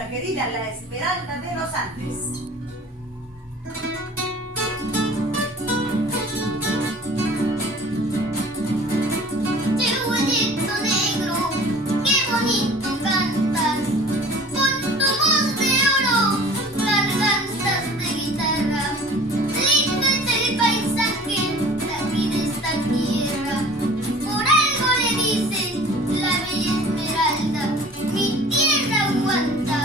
segunda querida, la Esmeralda de los Andes. Chihuahuito negro, qué bonito cantas, con tu voz de oro, gargantas de guitarra. Lindo es el paisaje de aquí de esta tierra, por algo le dicen la bella Esmeralda, mi tierra aguanta.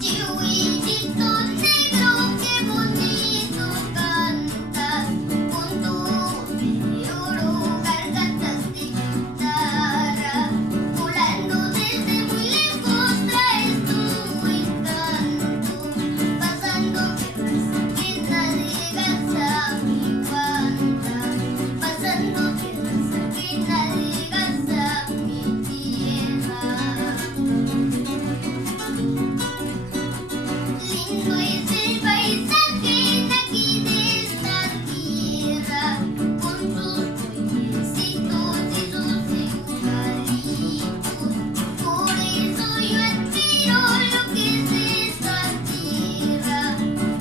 Chihuahuito negro, qué bonito cantas, con tu voz de oro, gargantas de guitarra. Volando desde muy lejos traes tu encanto, pasando tierras que navegas a mi banda, pasando tierras que navegas a mi tierra. Lindo es el paisaje de aquí de esta tierra, con sus pueblecitos y sus eucaliptos. Por eso yo admiro lo que es esta tierra,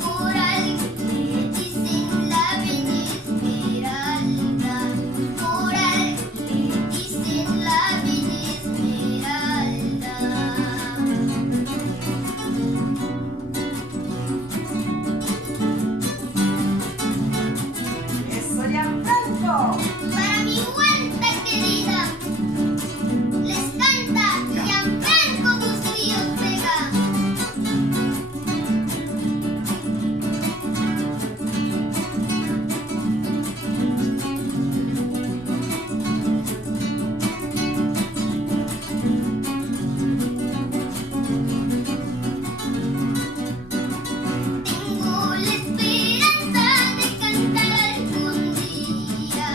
por algo le dicen la bella Esmeralda, por algo le dicen la bella Esmeralda. ¡Eso, Gianfranco! Para mi huerta querida, les canta Gianfranco Bustillos Vega. Tengo la esperanza de cantar algún día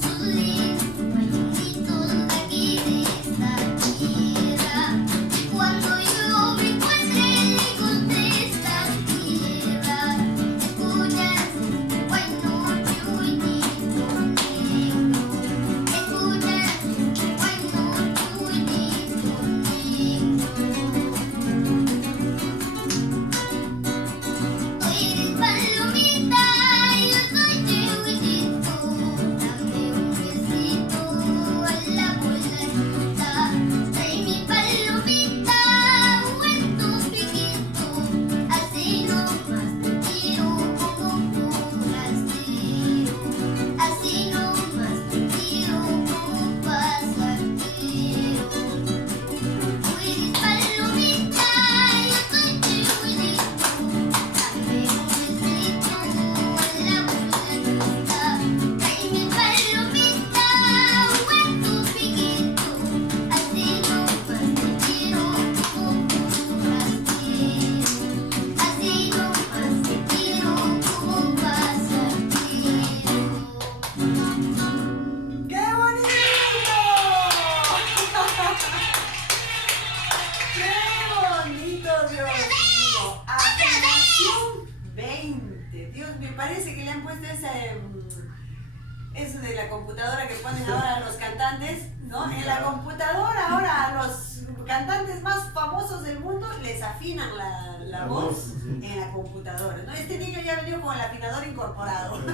sus lindos bailecitos de aquí de esta tierra. Cuando yo me encuentre lejos de esta tierra, escuchas guayno, chihuahuito negro, escuchas guayno, chihuahuito negro. Tú eres palomita, yo soy chihuahuito, dame un besito a la voladita. Trae mi palomita en tu piquito, así nomás te quiero como forastero, así nomás te quiero como pasajero. Tú eres palomita, yo soy chihuahuito, dame un besito a la voladita. Trae mi palomita en tu piquito, así nomás te quiero como forastero, así nomás te quiero como pasajero. ¡Qué bonito! ¡Qué bonito, Dios mío! Afirmación 20. Dios, me parece que le han puesto eso de la computadora que ponen ahora a los cantantes, ¿no? En la computadora ahora a los cantantes más famosos del mundo les afinan la voz en la computadora, ¿no? Este niño ya venido con el afinador incorporado.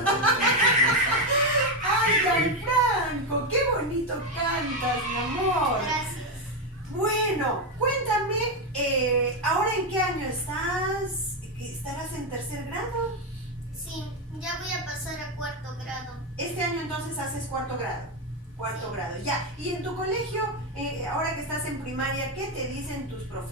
¡Ay, Gianfranco! ¡Qué bonito cantas, mi amor! Gracias. Bueno, cuéntame, ¿ahora en qué año estás? ¿Estarás en tercer grado? Sí, ya voy a pasar a cuarto grado. Este año entonces haces cuarto grado. Cuarto grado, ya. Y en tu colegio, ahora que estás en primaria, ¿qué te dicen tus profesores?